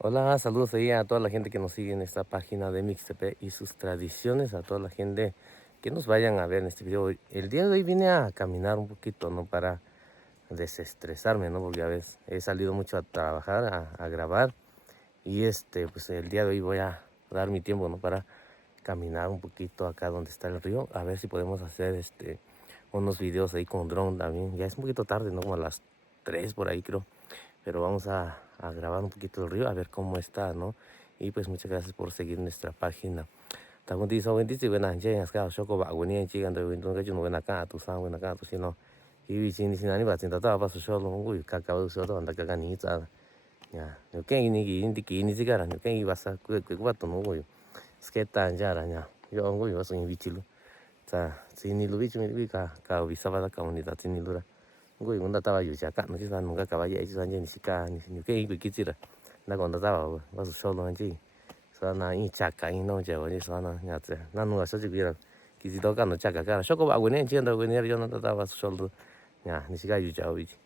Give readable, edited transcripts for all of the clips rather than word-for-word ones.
Hola, saludos ahí a toda la gente que nos sigue en esta página de Mixtepe y sus tradiciones, a toda la gente que nos vayan a ver en este video. El día de hoy vine a caminar un poquito, ¿no? Para desestresarme, ¿no? Porque a veces he salido mucho a trabajar, a grabar y pues el día de hoy voy a dar mi tiempo, ¿no? Para caminar un poquito acá donde está el río, a ver si podemos hacer unos videos ahí con drone también. Ya es un poquito tarde, ¿no? Como a las 3 por ahí creo, pero vamos a grabar un poquito el río, a ver cómo está, ¿no? Y pues muchas gracias por seguir nuestra página. También dice, bueno, dice, bueno, ya es que yo como hago ni en chica, entonces no que yo no ven acá, tú sabes, ven acá, tú si no. Y si ni si nada ni va a sentar, va a pasar solo, uy, cacao, solo anda cagando ni nada. Ya, yo que ni siquiera, yo que iba a ser, que guato, no, güey. Es que tan ya era, ya. Yo, güey, vas a un bichilo. 자, 진일로 비중이가 비싸바다 가문이다 진일로라. 거 이건 다 따와 유자 까 너지 산 뭔가 가봐 예 지산 제 니시까 니 게 이거 기지라. 나 건다 따와 와서 쇼로한지. 서나 이 작가 이 노제 어디 서나 야제. 나 누가 서지 비라. 기지도 가노 작가 가 쇼고 바고 네 지한다 고 네 저나 따와 쇼로. 야 니시가 유자 오이지.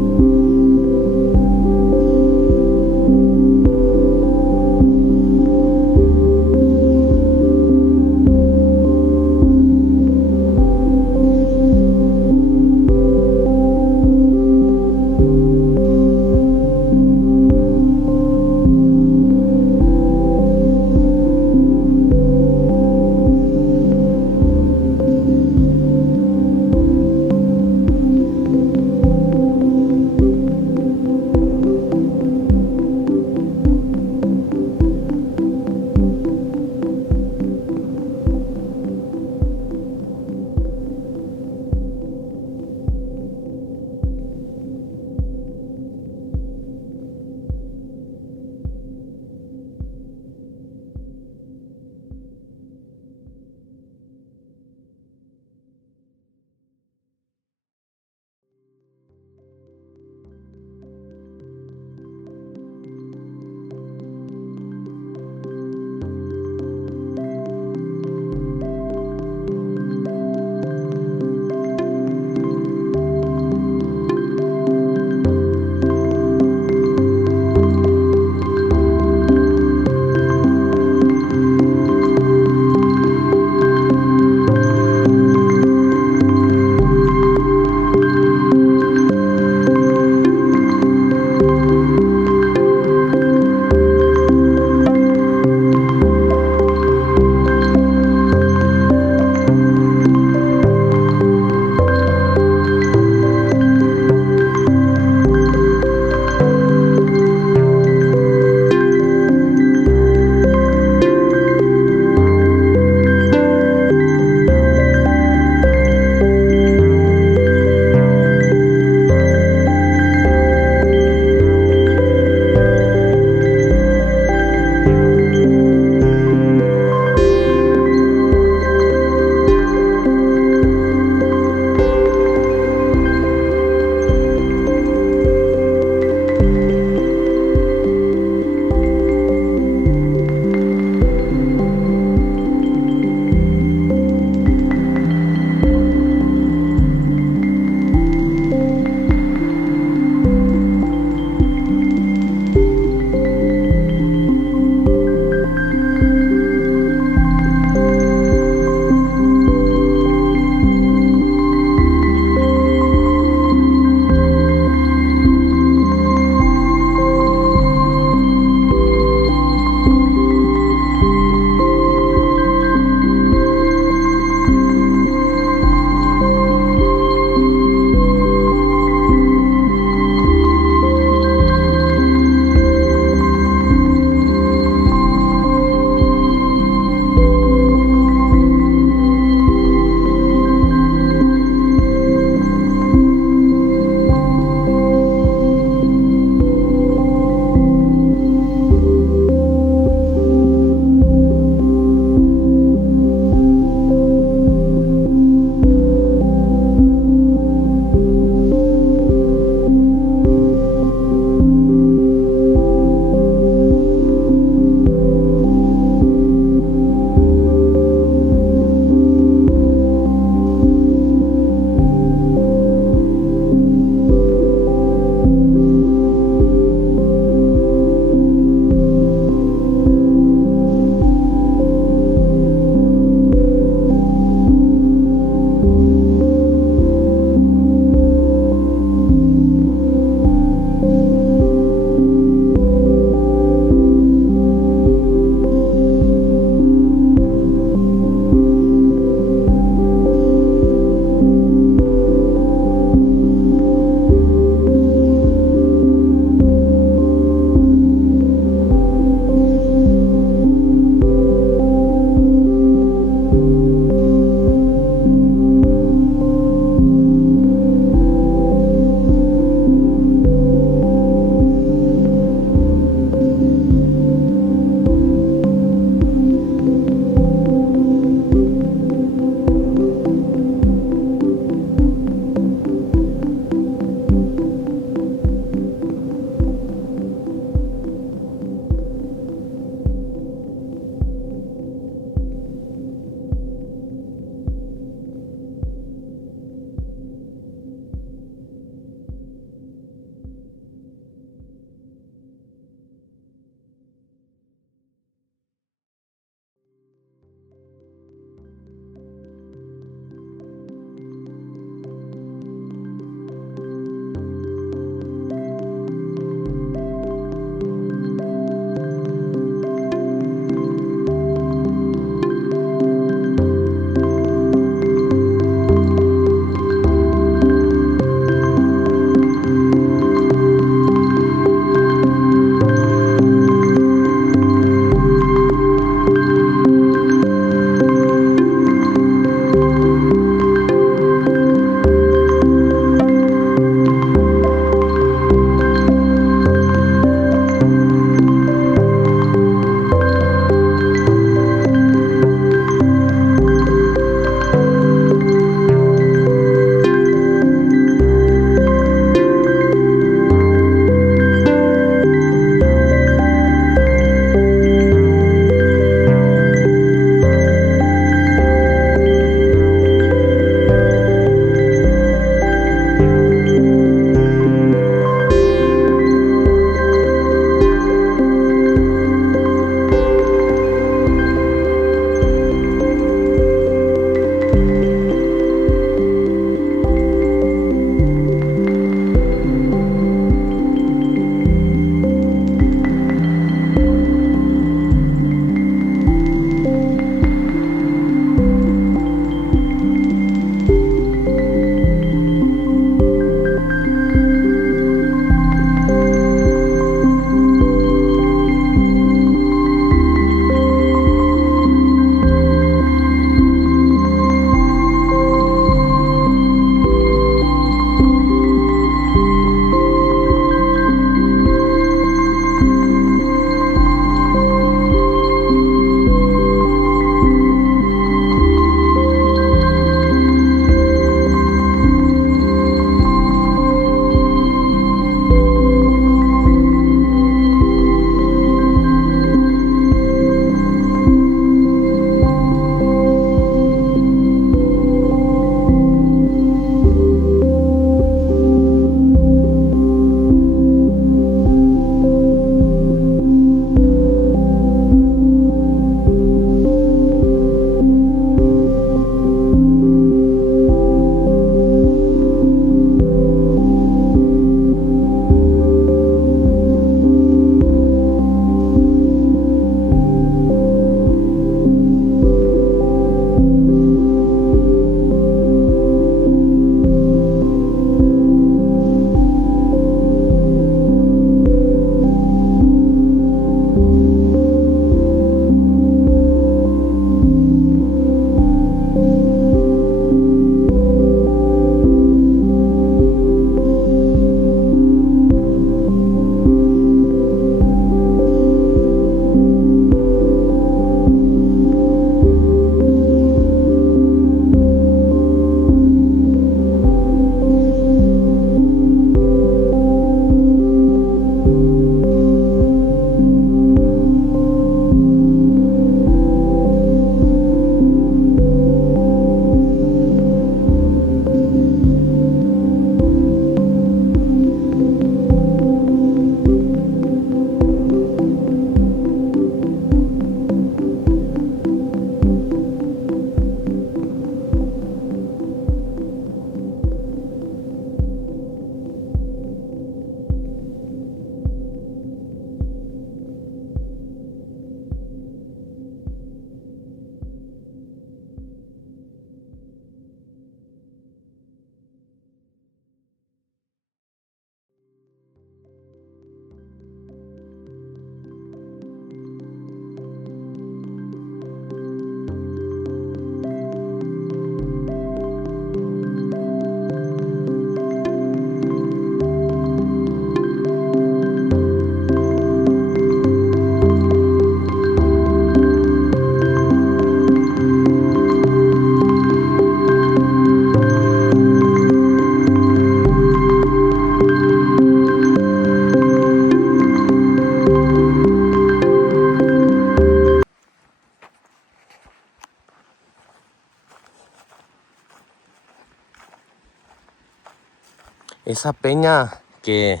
Esa peña que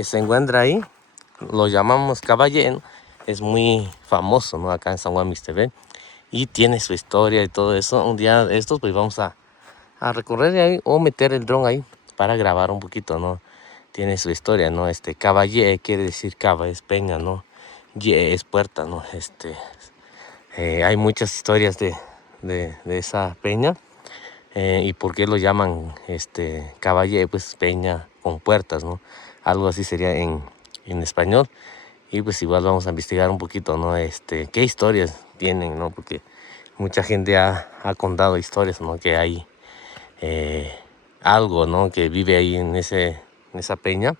se encuentra ahí, lo llamamos Caballero, es muy famoso, ¿no? Acá en San Juan Mixtepec, y tiene su historia y todo eso. Un día de estos pues vamos a recorrer ahí o meter el dron ahí para grabar un poquito, ¿no? Tiene su historia, ¿no? Caballé quiere decir cava, es peña, ¿no? Ye es puerta, ¿no? Hay muchas historias de esa peña. ¿Y por qué lo llaman Caballé? Pues peña con puertas, ¿no? Algo así sería en español. Y pues igual vamos a investigar un poquito, ¿no? Qué historias tienen, ¿no? Porque mucha gente ha contado historias, ¿no? Que hay algo, ¿no? Que vive ahí en esa peña.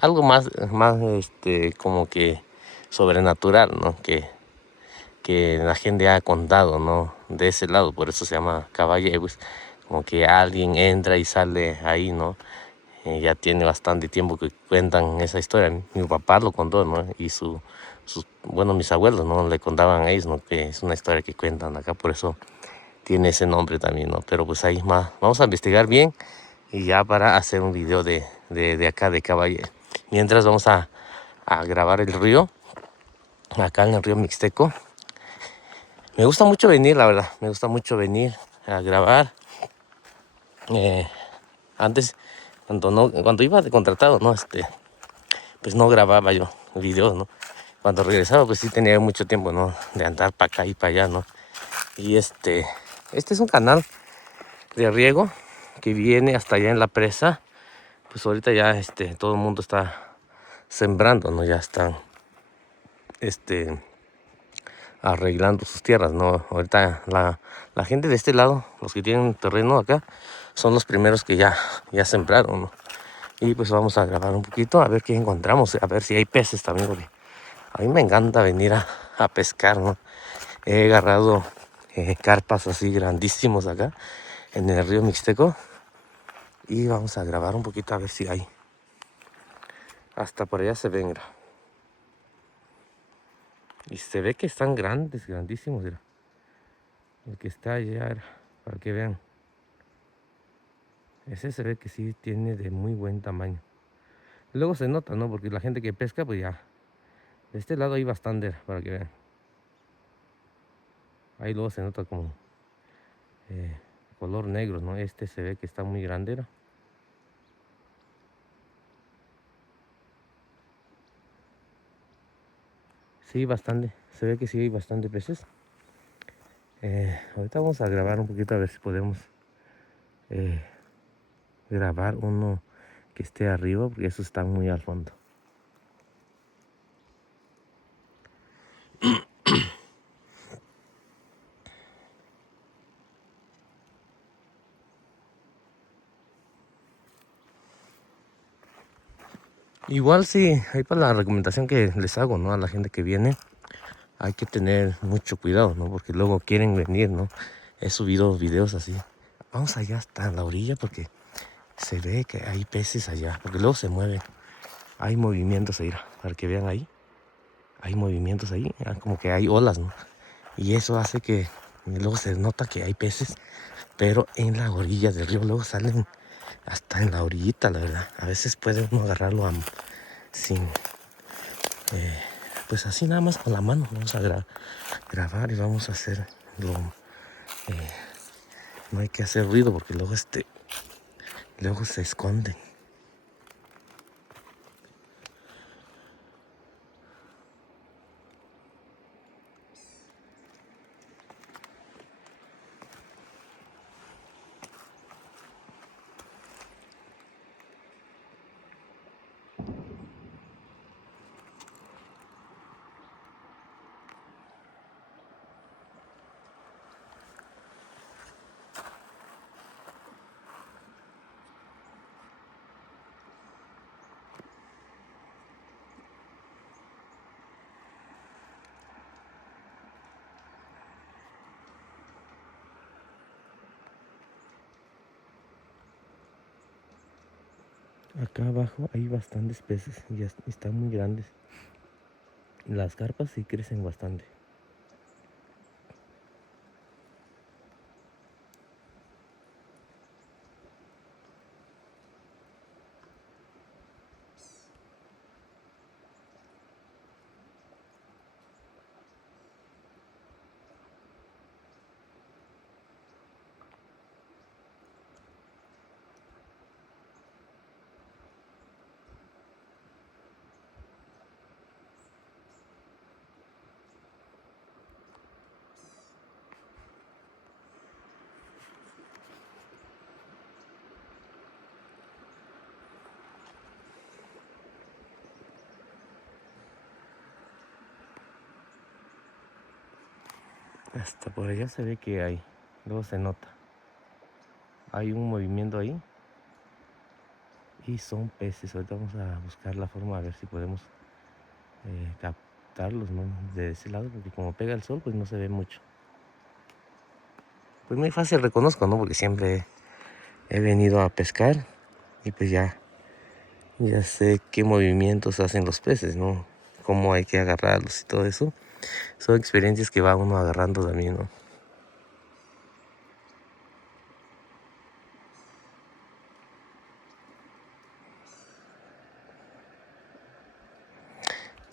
Algo más como que sobrenatural, ¿no? Que la gente ha contado, ¿no? De ese lado, por eso se llama Caballé, pues como que alguien entra y sale ahí, ¿no? Ya tiene bastante tiempo que cuentan esa historia. Mi papá lo contó, ¿no? Y bueno, mis abuelos, ¿no? Le contaban a ellos, ¿no? Que es una historia que cuentan acá, por eso tiene ese nombre también, ¿no? Pero pues ahí más, vamos a investigar bien y ya para hacer un video de acá de Caballé. Mientras vamos a grabar el río, acá en el río Mixteco. Me gusta mucho venir, la verdad, me gusta mucho venir a grabar. Antes, cuando iba de contratado, ¿no? Pues no grababa yo videos, ¿no? Cuando regresaba, pues sí tenía mucho tiempo, ¿no? De andar para acá y para allá, ¿no? Y este es un canal de riego que viene hasta allá en la presa. Pues ahorita ya todo el mundo está sembrando, ¿no? Ya están arreglando sus tierras, ¿no? Ahorita la gente de este lado, los que tienen terreno acá, son los primeros que ya sembraron, ¿no? Y pues vamos a grabar un poquito a ver qué encontramos, a ver si hay peces también, porque a mí me encanta venir a pescar, ¿no? He agarrado carpas así grandísimos acá en el río Mixteco y vamos a grabar un poquito a ver si hay. Hasta por allá se ven, mira. Y se ve que están grandes, grandísimos, mira. El que está allá, mira, para que vean. Ese se ve que sí tiene de muy buen tamaño. Luego se nota, ¿no? Porque la gente que pesca, pues ya. De este lado hay bastante, para que vean. Ahí luego se nota como color negro, ¿no? Este se ve que está muy grande, ¿no? Sí, bastante. Se ve que sí hay bastante peces. Ahorita vamos a grabar un poquito a ver si podemos grabar uno que esté arriba, porque esos están muy al fondo. Igual sí, ahí para la recomendación que les hago, ¿no? A la gente que viene, hay que tener mucho cuidado, ¿no? Porque luego quieren venir, ¿no? He subido videos así. Vamos allá hasta la orilla porque se ve que hay peces allá, porque luego se mueven. Hay movimientos ahí, para que vean ahí. Hay movimientos ahí, como que hay olas, ¿no? Y eso hace que luego se nota que hay peces, pero en la orilla del río luego salen hasta en la orillita, la verdad. A veces puede uno agarrarlo sin, pues así nada más con la mano. Vamos a grabar y vamos a hacerlo. No hay que hacer ruido porque luego se esconden. Acá abajo hay bastantes peces y ya están muy grandes. Las carpas sí crecen bastante. Hasta por allá se ve que hay, luego se nota. Hay un movimiento ahí y son peces. Ahorita vamos a buscar la forma a ver si podemos captarlos, ¿no? De ese lado, porque como pega el sol, pues no se ve mucho. Pues muy fácil reconozco, ¿no? Porque siempre he venido a pescar y pues ya sé qué movimientos hacen los peces, ¿no? Cómo hay que agarrarlos y todo eso. Son experiencias que va uno agarrando también, ¿no?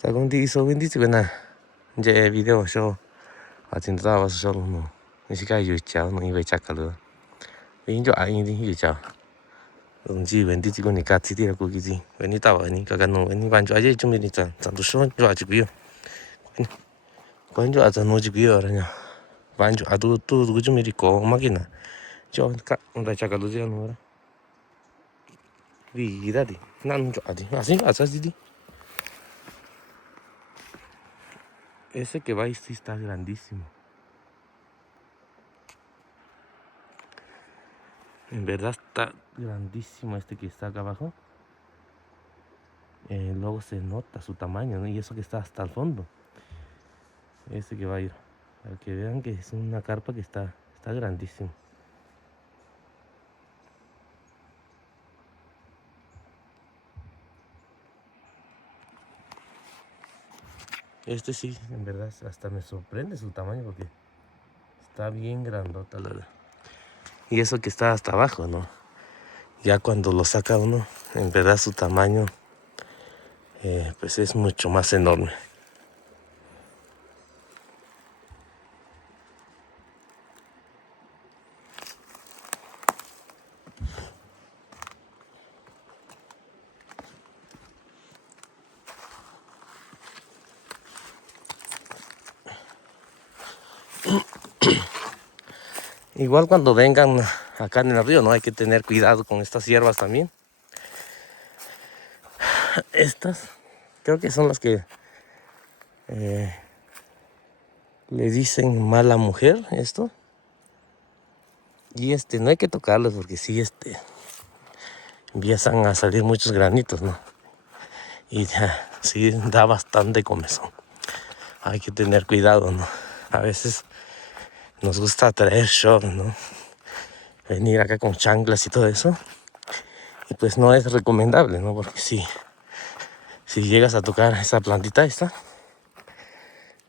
Sagundi so windy to na je video show atin da was show no ni ka yu cha no i cha ka lo yin jo a yin din yu cha un ji wen di ji ko ni ka ti di ko gi ji wen ni ta wa ni ka no wen ni ban jo a je ju mi ni ta du sho jo a ji gu yo ban jo a za no ji gu yo ra nya ban jo a du ju mi ri ko ma gi na jo ka un da cha ka lo ji no ra vi da di na no jo a di a sin a sa di ese que va ahí sí está grandísimo. En verdad está grandísimo este que está acá abajo. Luego se nota su tamaño, ¿no? Y eso que está hasta el fondo. Ese que va a ir. Para que vean que es una carpa que está grandísimo. Este sí, en verdad, hasta me sorprende su tamaño porque está bien grandota, la verdad. Y eso que está hasta abajo, ¿no? Ya cuando lo saca uno, en verdad su tamaño, pues es mucho más enorme. Igual cuando vengan acá en el río, ¿no? Hay que tener cuidado con estas hierbas también. Estas creo que son las que le dicen mala mujer, esto. Y no hay que tocarlos porque sí, empiezan a salir muchos granitos, ¿no? Y ya, sí da bastante comezón. Hay que tener cuidado, ¿no? A veces nos gusta traer short, ¿no? Venir acá con chanclas y todo eso. Y pues no es recomendable, ¿no? Porque si llegas a tocar esa plantita esta,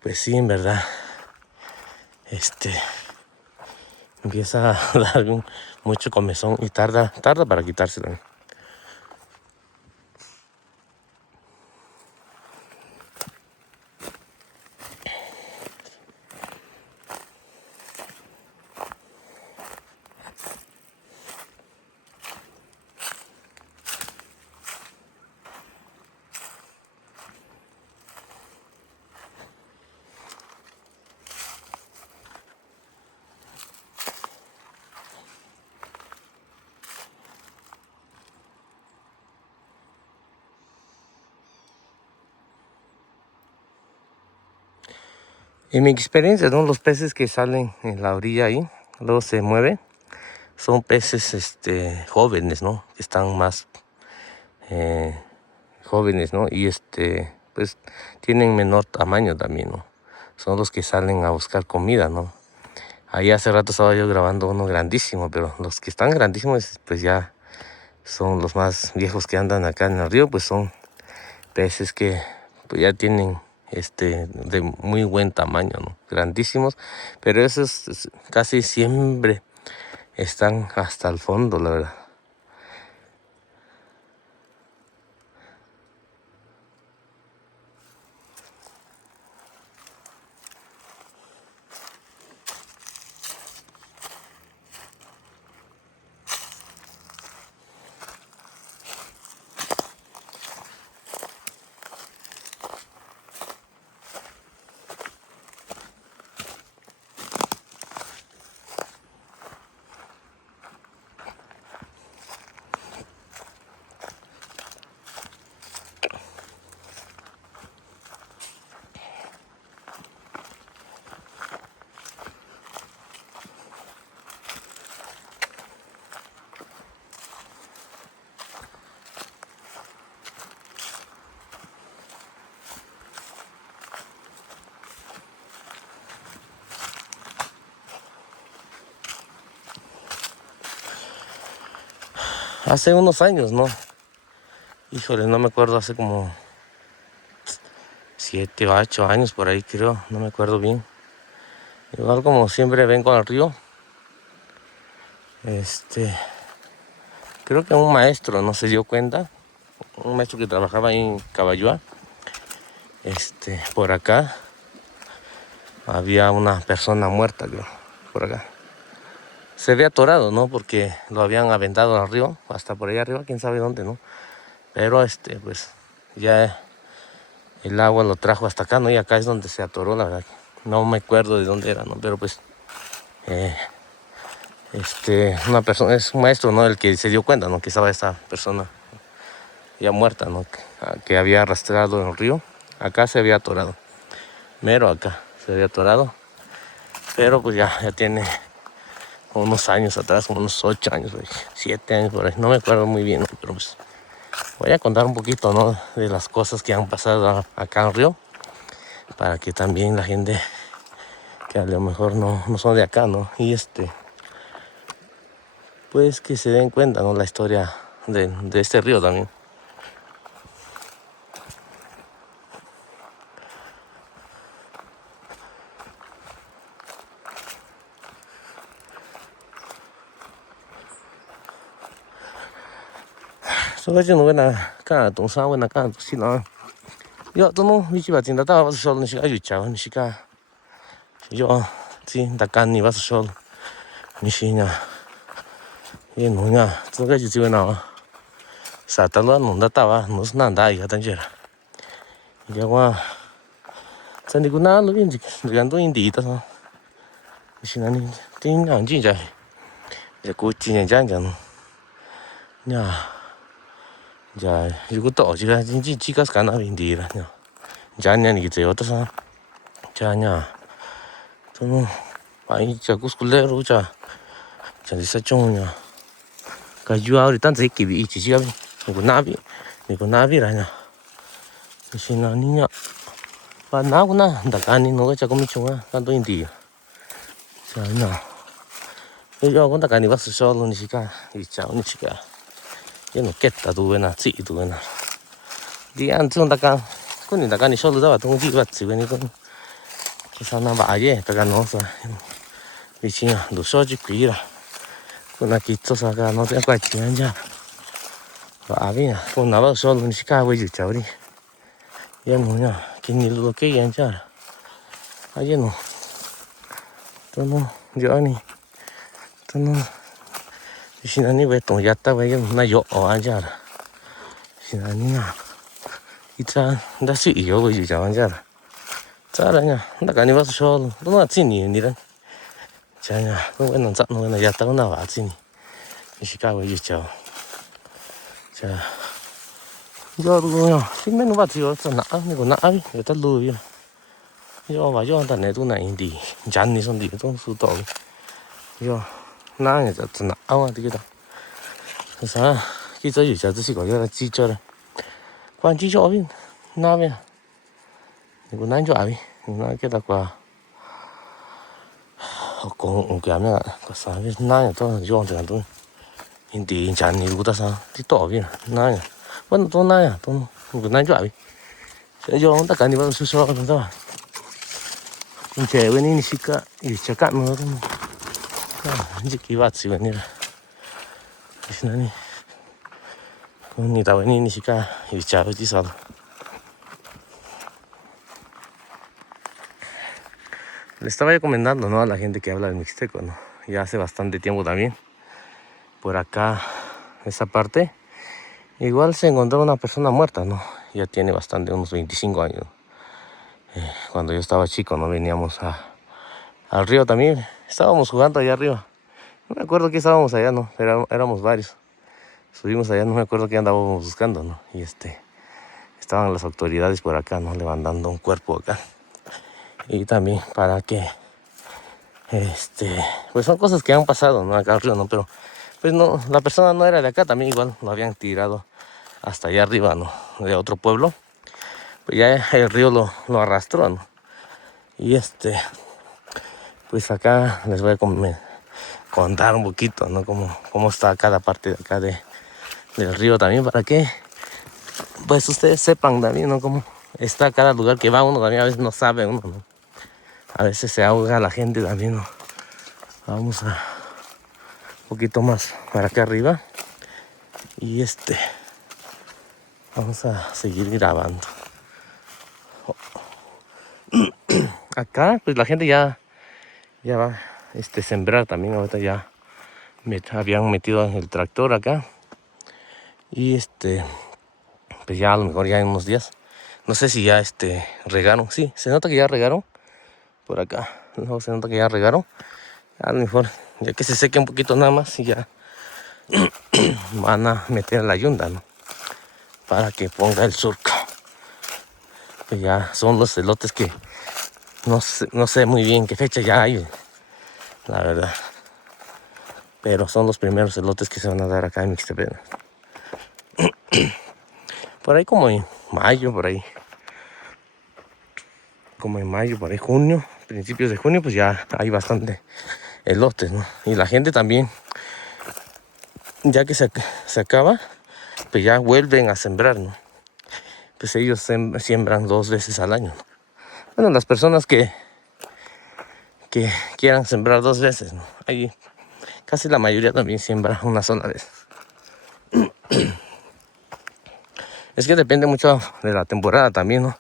pues sí, en verdad, empieza a dar mucho comezón y tarda para quitárselo. En mi experiencia, ¿no? Los peces que salen en la orilla ahí, luego se mueven, son peces jóvenes, ¿no? Que están más jóvenes, ¿no? Y pues tienen menor tamaño también, ¿no? Son los que salen a buscar comida, ¿no? Ahí hace rato estaba yo grabando uno grandísimo, pero los que están grandísimos, pues ya son los más viejos que andan acá en el río, pues son peces que pues ya tienen de muy buen tamaño, ¿no? Grandísimos, pero esos casi siempre están hasta el fondo, la verdad. hace unos años, ¿no? Híjole, no me acuerdo, hace como 7 o 8 años por ahí creo, no me acuerdo bien. Igual como siempre vengo al río, creo que un maestro no se dio cuenta, un maestro que trabajaba ahí en Caballúa, por acá había una persona muerta, creo, por acá. Se ve atorado, ¿no? Porque lo habían aventado al río, hasta por allá arriba, quién sabe dónde, ¿no? Pero pues ya el agua lo trajo hasta acá, ¿no? Y acá es donde se atoró, la verdad. No me acuerdo de dónde era, ¿no? Pero pues una persona, es un maestro, ¿no? El que se dio cuenta, ¿no? Que estaba esa persona ya muerta, ¿no? Que había arrastrado en el río. Acá se había atorado. Mero acá se había atorado. Pero pues ya tiene unos años atrás, como unos 8 años, 7 años por ahí. No me acuerdo muy bien, ¿no? Pero pues voy a contar un poquito, ¿no? De las cosas que han pasado acá en el río. Para que también la gente que a lo mejor no son de acá, ¿no? Y pues que se den cuenta, ¿no? La historia de este río también. Số cái chuyện nó cả tổng sao bên cả xin nó yo tôi nó vì chỉ bảo tiền ta bắt sổ nó chỉ có chào nó chỉ cả yo chỉ ta can ni bắt sổ nó chỉ nha yên nó nha tôi cái chuyện nào sao ta lo nó ta va nó nan da ya tan jera ya qua chân đi cũng na lúc gì gần tôi đi ta sao chỉ là ni tin hàng gì vậy giờ cố chỉ nhận chân chân nha giờ 이것도 어지가 진짜 지가 가나 인디라 냐 자냐 이게 어떠서 자냐 저는 많이 자꾸 스쿨레로 자 저기 사정냐 가주아 우리 딴 새끼 비 지지가 이거 나비라냐 신나니냐 봐 나구나 나가니 너가 자꾸 미쳐와 난도 인디 자냐 이거 건다 가니 봤어 쇼는 시가 이 자오니 시가 얘는 깼다 두에나 찌 두에나 디안 좀 다가 kunni daga ni solo dava tung ji bat si beni kon sana ba ye daga no sa vicino do soji qui ra kuna kitso sa ga no te qua chi anja ba avina con na ba solo ni ska we ju chauri ye no nya kini lo ke anja aye no to no yo ni to no vicino ni we to yatta we na yo anja vicino ni na 이차 다시 이거 이제 완전히 잘하냐 나가니 와서 쇼 너나 진이 니는 자냐 너는 잡는 야 따로 나와 진이 이 시간을 이죠 자 이거 그거요 신나는 거 같아요 나 이거 나 이거 루요 이거 맞아 나 내도 나 인디 잔니 손디 또 수도 이거 나 이제 나 아와 되겠다 그래서 기저 이제 드시 거야 지저를 quan chỉ cho bên na bên thì cũng nói cho ai nói cái đặc quả cũng kém nữa có sao biết nói tôi dùng cho tôi hiện tại chẳng nhiều cũng ta sao thì tỏ bên nói vẫn tôi nói tôi cũng nói cho ai sẽ dùng tất cả những vật số chúng ta mình chơi bên này xí cả ít chắc cạn nữa thôi chỉ kỳ vật gì bên này là cái này ni tahu ini sika bicara di sana. Le estaba yo comentando, ¿no? A la gente que habla del mixteco, ¿no? Ya hace bastante tiempo también. Por acá, esa parte, igual se encontró una persona muerta, ¿no? Ya tiene bastante, unos 25 años. Cuando yo estaba chico, ¿no? Veníamos al río también. Estábamos jugando allá arriba. No me acuerdo que estábamos allá, ¿no? Pero éramos varios. Subimos allá, no me acuerdo qué andábamos buscando, ¿no? Y estaban las autoridades por acá, ¿no? Levantando un cuerpo acá. Y también para que, pues son cosas que han pasado, ¿no? Acá al río, ¿no? Pero, pues no, la persona no era de acá, también igual lo habían tirado hasta allá arriba, ¿no? De otro pueblo. Pues ya el río lo arrastró, ¿no? Y pues acá les voy a contar un poquito, ¿no? Cómo está cada parte de acá del río también, para que pues ustedes sepan también, ¿no? Cómo está cada lugar que va uno, también a veces no sabe uno, ¿no? A veces se ahoga la gente también, ¿no? Vamos a un poquito más para acá arriba. Y vamos a seguir grabando. Acá pues la gente ya va a sembrar también. Ahorita ya habían metido el tractor acá. Y pues ya a lo mejor ya en unos días. No sé si ya regaron. Sí, se nota que ya regaron. Por acá. No, se nota que ya regaron. A lo mejor ya que se seque un poquito nada más y ya van a meter la yunda, ¿no? Para que ponga el surco. Pues ya son los elotes que no sé muy bien qué fecha ya hay, la verdad. Pero son los primeros elotes que se van a dar acá en Mixtepec. Por ahí como en mayo, por ahí. Como en mayo, por ahí junio, principios de junio, pues ya hay bastante elotes, ¿no? Y la gente también, ya que se acaba, pues ya vuelven a sembrar, ¿no? Pues ellos siembran 2 veces al año, ¿no? Bueno, las personas que quieran sembrar 2 veces, ¿no? Ahí casi la mayoría también siembra una sola vez. Es que depende mucho de la temporada también, ¿no?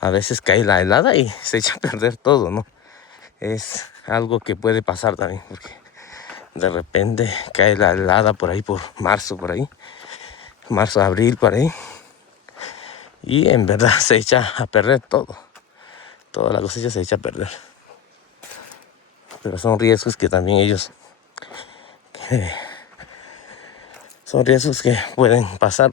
A veces cae la helada y se echa a perder todo, ¿no? Es algo que puede pasar también, porque de repente cae la helada por ahí, por marzo, por ahí. Marzo, abril, por ahí. Y en verdad se echa a perder todo. Toda la cosecha se echa a perder. Pero son riesgos que también ellos... son riesgos que pueden pasar.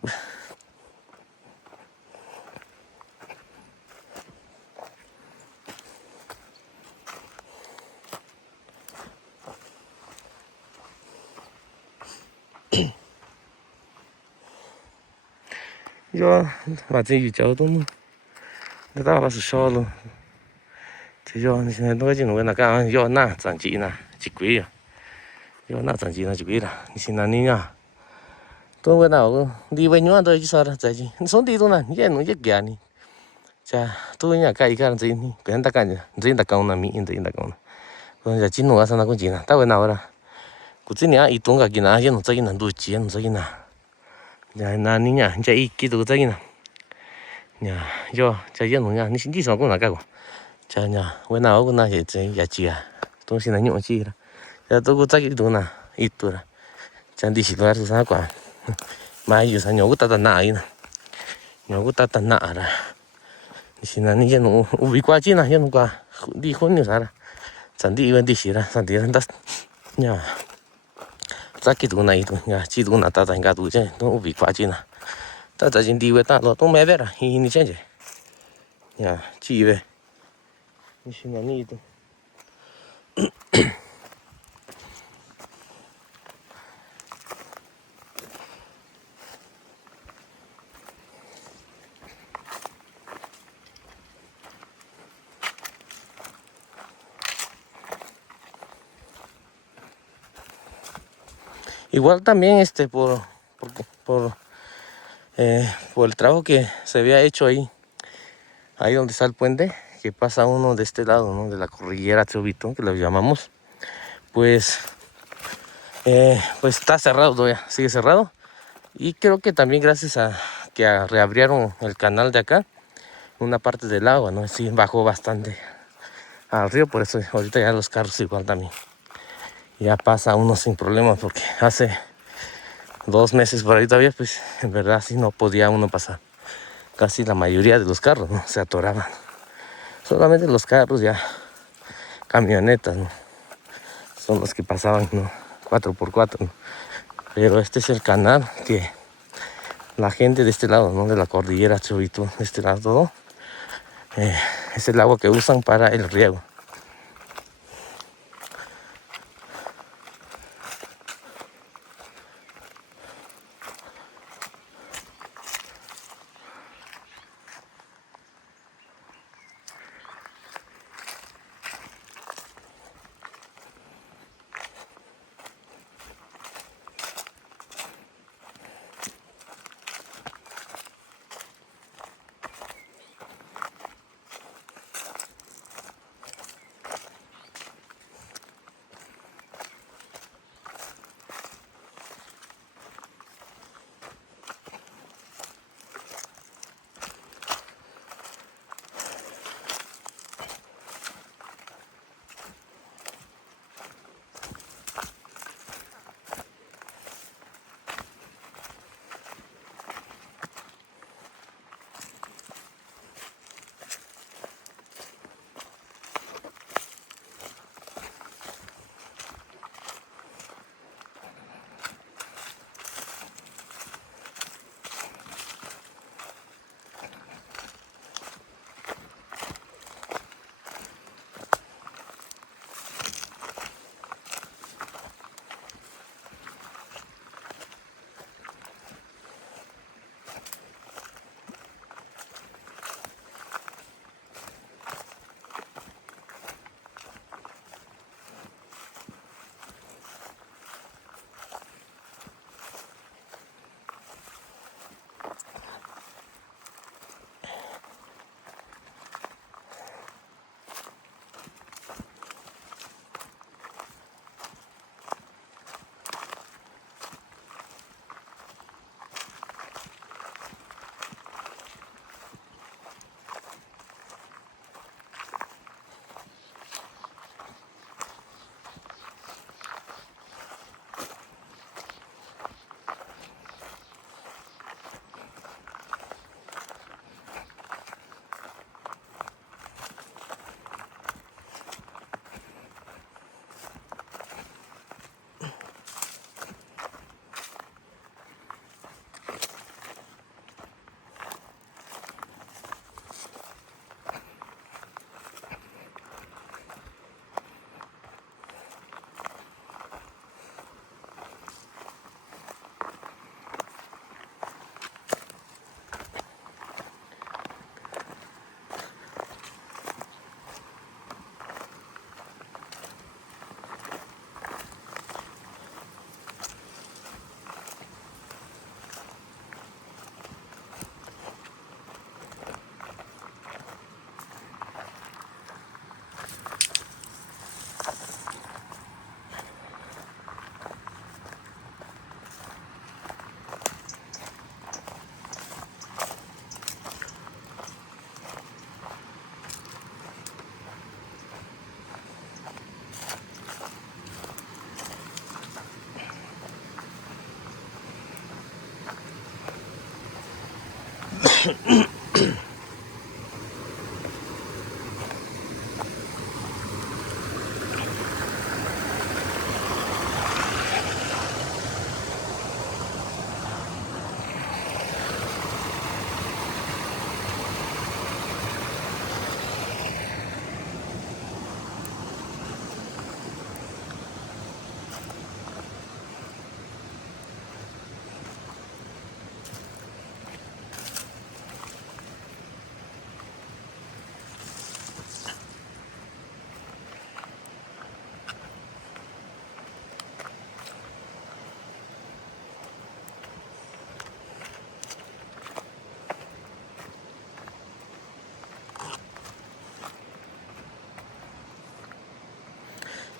Yo, 맞지, 저도 내가 봐서 solo. Yo, ni se no hay ninguna acá, yo nada, tranquila, chiquilla. Yo nada, tranquila, chiquilla. Ni sin la niña. Todo bueno, đi về nhau thôi chứ sao ra chạy gì. Sống đi thôi nè, vậy nó dễ dàng đi. Chà, tôi nhà cái gì gì, cái anh ta cái gì ta câu na mi, gì ta câu na. Còn giờ chỉ nói sao nó cũng chỉ na, tao về nào ra. Cũng chỉ nhà ít tuần cái na, vậy nó chạy na đuổi chỉ nó chạy na. Nhà na ni nhà, chạy ít cái đồ chạy na. Nhà, yo, chạy vậy nó nhà, ni xin đi sao cũng na cái quoi. Chà nhà, về nào cũng na vậy chạy ya chỉ à. Tôi xin là nhộn chỉ ra. Giờ tôi cũng chạy ít đồ na, ít đồ ra. Chà đi xí lo sao quả. Mai giờ sao nhổ cái ta nã nè. Nhổ cái ta nã ra. Xin là ni nó ubi qua chi na, nó qua đi khôn nhiều sao ra. Chẳng đi bên đi xí ra, chẳng đi ra đất. Nhà. Chắc cái đồ này thôi, nhà chỉ đồ na ta thành cái đồ chứ, nó ubi qua chi na. Ta ta chỉ đi về ta lo, tôi mẹ về ra, hi chơi chứ. Nhà chỉ về. Xin là ni thôi. Igual también por, por el trabajo que se había hecho ahí donde está el puente, que pasa uno de este lado, ¿no? De la cordillera Chobito, que lo llamamos, pues está cerrado todavía, sigue cerrado. Y creo que también gracias a que reabrieron el canal de acá, una parte del agua, ¿no? Sí, bajó bastante al río, por eso ahorita ya los carros igual también. Ya pasa uno sin problemas, porque hace 2 meses por ahí todavía, pues en verdad sí no podía uno pasar. Casi la mayoría de los carros, ¿no? Se atoraban. Solamente los carros ya, camionetas, ¿no? Son los que pasaban, ¿no? 4x4, ¿no? Pero este es el canal que la gente de este lado, ¿no? De la cordillera Chobito, de este lado todo, es el agua que usan para el riego.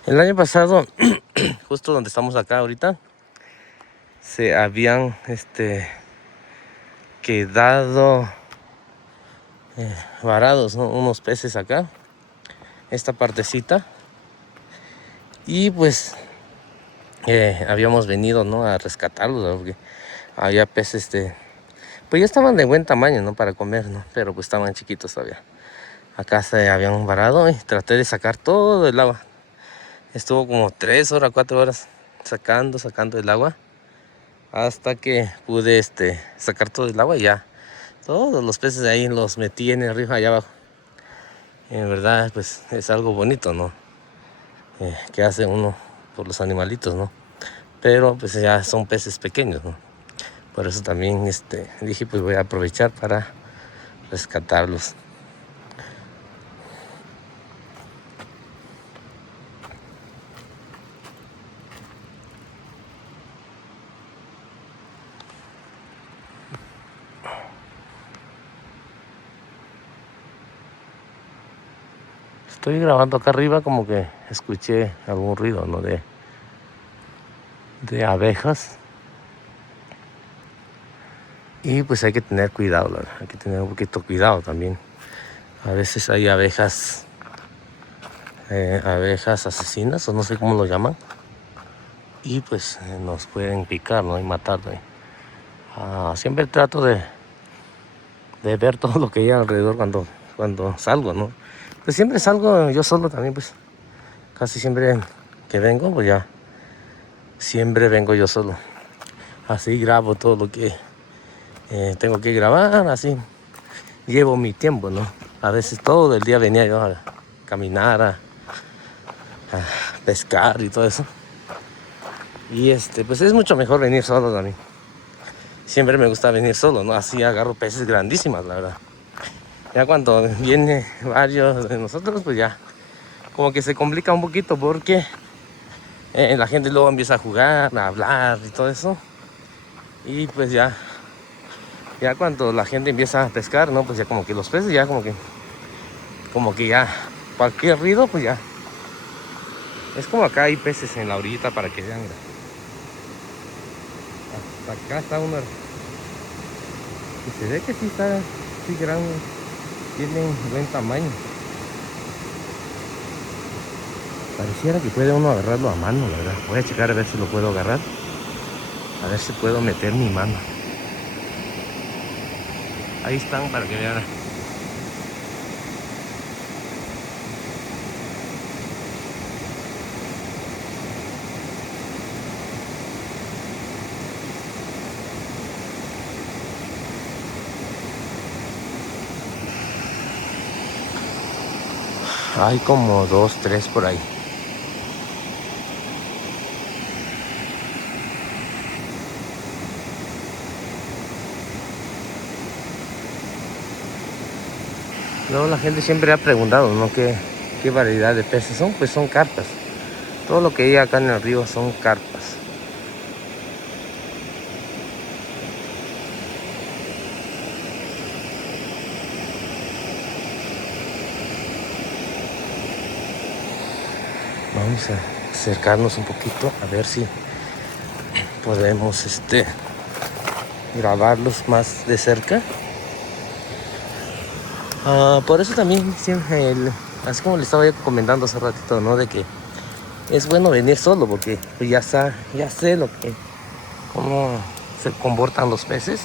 El año pasado, justo donde estamos acá ahorita, se habían quedado varados, ¿no? Unos peces acá, esta partecita, y pues habíamos venido, ¿no?, a rescatarlos, ¿no? Porque había peces pues ya estaban de buen tamaño, ¿no?, para comer, ¿no?, pero pues estaban chiquitos todavía. Acá se habían varado y traté de sacar todo el agua. Estuvo como 3 horas, 4 horas sacando el agua, hasta que pude sacar todo el agua y ya. Todos los peces de ahí los metí en el río allá abajo. En verdad, pues es algo bonito, ¿no? Que hace uno por los animalitos, ¿no? Pero pues ya son peces pequeños, ¿no? Por eso también dije, pues voy a aprovechar para rescatarlos. Estoy grabando acá arriba, como que escuché algún ruido, ¿no?, de abejas. Y pues hay que tener cuidado, la verdad. Hay que tener un poquito cuidado también. A veces hay abejas asesinas, o no sé cómo lo llaman. Y pues nos pueden picar, ¿no?, y matar, ¿no? Siempre trato de ver todo lo que hay alrededor cuando salgo, ¿no? Pues siempre salgo yo solo también, pues. Casi siempre que vengo, pues ya. Siempre vengo yo solo. Así grabo todo lo que tengo que grabar, así. Llevo mi tiempo, ¿no? A veces todo el día venía yo a caminar, a pescar y todo eso. Y pues es mucho mejor venir solo también. Siempre me gusta venir solo, ¿no? Así agarro peces grandísimas, la verdad. Ya cuando viene varios de nosotros, pues ya como que se complica un poquito, porque la gente luego empieza a jugar, a hablar y todo eso. Y pues ya cuando la gente empieza a pescar, ¿no? Pues ya como que los peces ya como que ya cualquier ruido, pues ya. Es como acá hay peces en la orillita, para que vean. Mira. Hasta acá está uno. Y se ve que sí está así grande. Tiene un buen tamaño. Pareciera que puede uno agarrarlo a mano, la verdad. Voy a checar a ver si lo puedo agarrar. A ver si puedo meter mi mano. Ahí están, para que vean. Hay como 2, 3 por ahí. Luego la gente siempre ha preguntado, ¿no?, qué variedad de peces son. Pues son carpas. Todo lo que hay acá en el río son carpas. Vamos a acercarnos un poquito a ver si podemos grabarlos más de cerca. Por eso también siempre así como le estaba yo comentando hace ratito, ¿no?, de que es bueno venir solo, porque pues ya sé cómo se comportan los peces.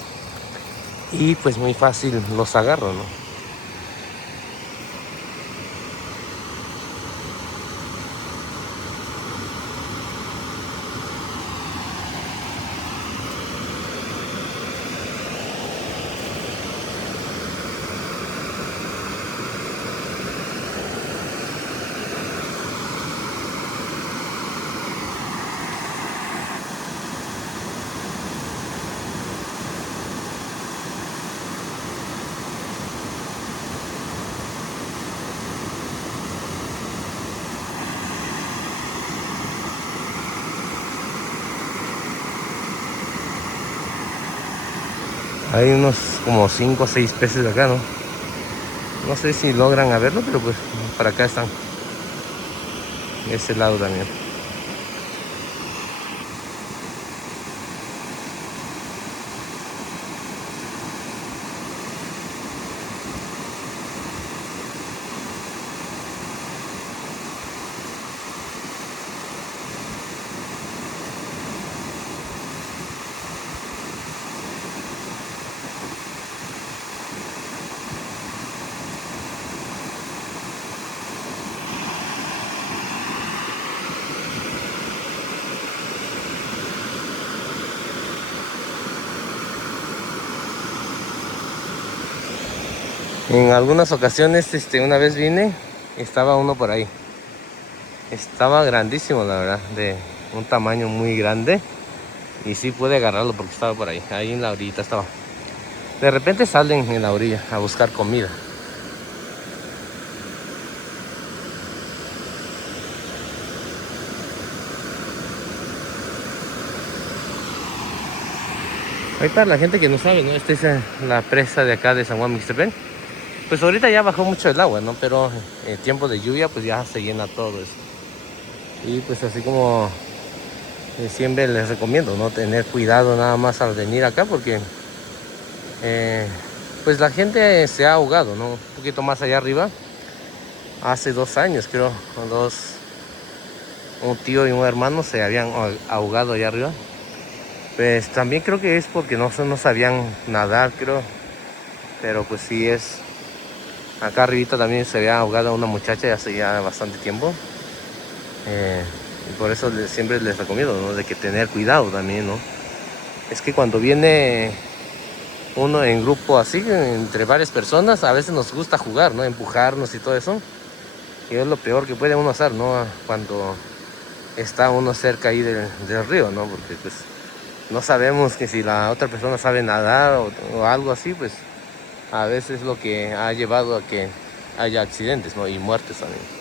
y pues muy fácil los agarro, ¿no? Hay unos como 5 o 6 peces acá, ¿no? No sé si logran a verlo, pero pues para acá están. De ese lado también. En algunas ocasiones, una vez vine, estaba uno por ahí. Estaba grandísimo, la verdad, de un tamaño muy grande. Y sí pude agarrarlo porque estaba por ahí. Ahí en la orilla estaba. De repente salen en la orilla a buscar comida. Ahí para la gente que no sabe, ¿no? Esta es la presa de acá de San Juan Mixtepec. Pues ahorita ya bajó mucho el agua, ¿no? Pero en tiempo de lluvia pues ya se llena todo eso. Y pues así como siempre les recomiendo, ¿no? Tener cuidado nada más al venir acá porque eh, pues la gente se ha ahogado, ¿no? Un poquito más allá arriba. Hace 2 años creo, un tío y un hermano se habían ahogado allá arriba. Pues también creo que es porque no sabían nadar, creo. Pero pues sí es. Acá arribita también se había ahogado una muchacha ya hace ya bastante tiempo. Y por eso siempre les recomiendo, ¿no? De que tener cuidado también, ¿no? Es que cuando viene uno en grupo así, entre varias personas, a veces nos gusta jugar, ¿no? Empujarnos y todo eso. Y es lo peor que puede uno hacer, ¿no? Cuando está uno cerca ahí del río, ¿no? Porque pues no sabemos que si la otra persona sabe nadar o algo así, pues a veces es lo que ha llevado a que haya accidentes, ¿no? Y muertes también.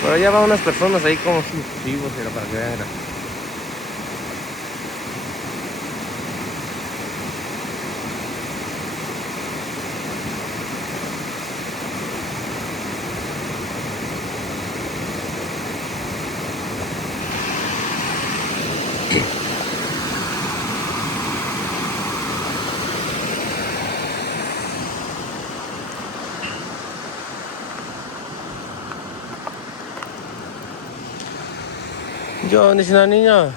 Por allá van unas personas ahí como vivos, pero para que vean. Yo ni si na niño.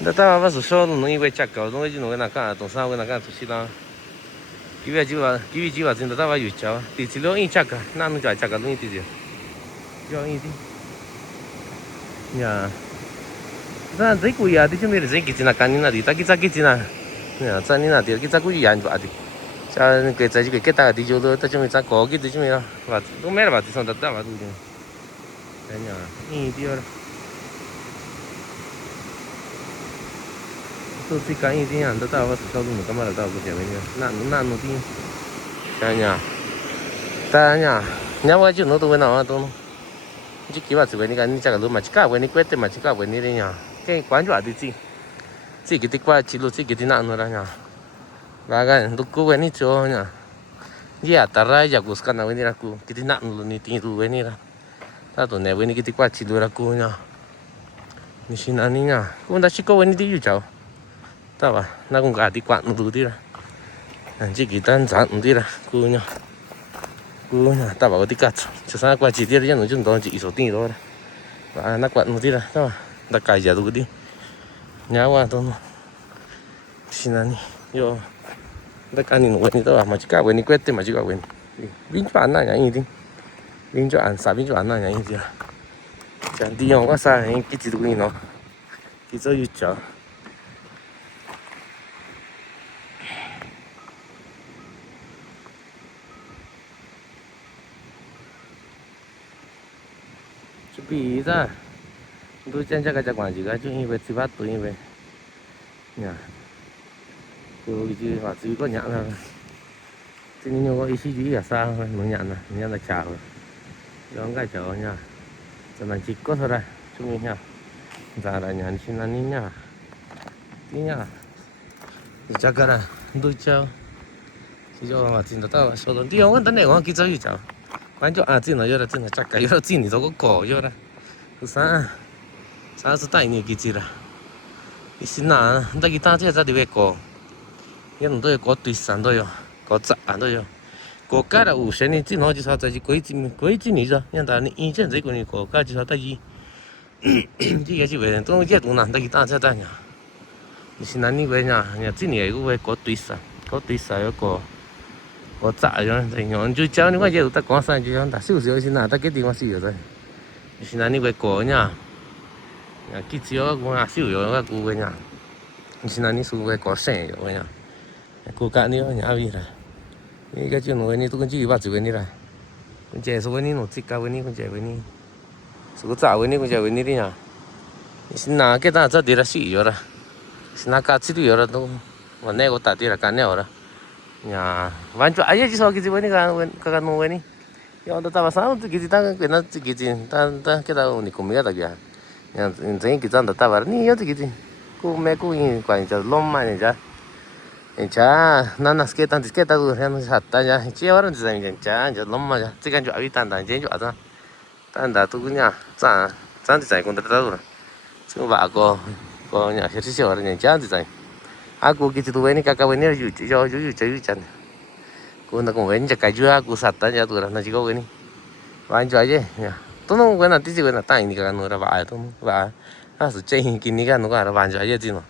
Da ta ba su so no iba chaka, no iba no na ka, to sa na ka to si la. Kiwi jiwa jin da ta ba yu cha. Ti si lo in chaka, na no ja chaka lo in ti ji. Yo in ti. Ya. Da zai ku ya di ju me zai ki na kan ni na di ta ki za ki na. Ya, za ni na di ki za ku ya ba di. Cha cái zai ji cái ta di ju lo ta ju me za ko ki di ju me la. Ba, do me ba ti son da ta ba du ji. Ya, in ti ora. Tôi chỉ cái gì anh đã tao vào sau đó mà cái mà tao có thể với nhau năn năn một tí. Chả nhá. ta nhà nhà qua chuyện nó tôi nào tôi chỉ kỹ vật với cái chắc là luôn mà chỉ cả với cái quét mà chỉ cả với cái đây nhà cái quán chỗ đi chỉ cái qua chỉ luôn chỉ cái nạn nữa đó nhà và cái lúc cô với cái chỗ nhà ya tarai ya buscan na venir aku kiti nak nulu ni tingu venir ta to ne venir kiti kwa chilu aku nya ni sinani nya ku nda chiko venir di yu chao ta ba na ku ga di kwa nulu di ra ji ki tan zan di ra ku nya ta ba di ka cha sa kwa chi di ra nu jun don ji so tin ro ba na kwa nulu di ra ta ba da kai ja du di nya wa to sinani yo da ka ni no venir ta ba ma chika venir kwete ma chika venir vin pa na nya yi di vin cho ăn sa vin cho ăn na nya yi di ra chẳng đi không có xa cái gì tụi nó cái chỗ gì chợ chuẩn bị ra tôi chân chắc cái quản gì cái chứ như vậy thì bắt tôi như vậy nhà tôi chứ họ chứ có nhận là thì nhiều có ý chí gì ở xa thôi mới nhận là chào rồi đó cái chợ nha cho nên chỉ có thôi đây chúng mình nha ra là nhà xin ăn nha đi nha chắc cái này tôi chào thì cho mà tin được tao số lần đi không có này có cái gì chào quan trọng à tin là giờ là tin là chắc cái giờ tin thì đâu có cỏ giờ ra sao sao sẽ tại nhiều cái gì ra cái xin nào ta cái ta thế ra đi về cỏ cái nó tôi có tùy sản thôi có chả thôi có cái là ủ sen này chỉ nói chỉ sao tại chỉ quấy chỉ này ra nhưng ta này ý kiến gì của này có cái chỉ sao tại gì chỉ cái gì về tôi biết tụi nào ta cái ta thế ta nhỉ xin anh đi về nhà chỉ này cũng về có tùy sản có chả rồi thì nhọn chui chéo nếu mà giờ ta có sai chui ta xíu xíu xin nào ta cái gì mà xíu rồi xin anh đi về cổ nha cái chéo cũng là xíu rồi các cô về nhà xin anh đi xuống về cổ sẻ rồi nha cô cả nữa nhà đi rồi cái chuyện này tôi cũng chỉ bắt chước này rồi con trẻ số này nó chỉ cao với này con trẻ với này số chả với này con trẻ với này đi nha xin nào cái ta cho đi ra xíu rồi xin nào cá xíu rồi đâu mà này có ta đi ra cá này rồi nhà văn cho ai chứ sao cái gì vậy cái nó vậy yo ta ba sao cái gì ta cái nó cái gì ta cái đâu ni cũng biết được ya nhà thấy cái chân ta ba ni yo cái gì cô mẹ cô in quan cho lom mà này cha nanas cái ta rồi hắn sát ta ya chỉ ở đây thì cha cho lom mà chỉ cần cho ai tan tan chỉ cho ta tan ta tu nhà cha thì giải con ta rồi chứ bà có nhà sẽ xíu rồi nhà cha thì giải aku gitu tuh ini kakak ini jauh can cô nó cũng vẫn chắc cái chưa aku sát ta tụi nó chỉ có cái này bán cho aja ya tôi nó cái nào tí gì cái nào tay này cái nó là vải tôi vải à sự chơi kinh này cái nó là bán cho aja gì nó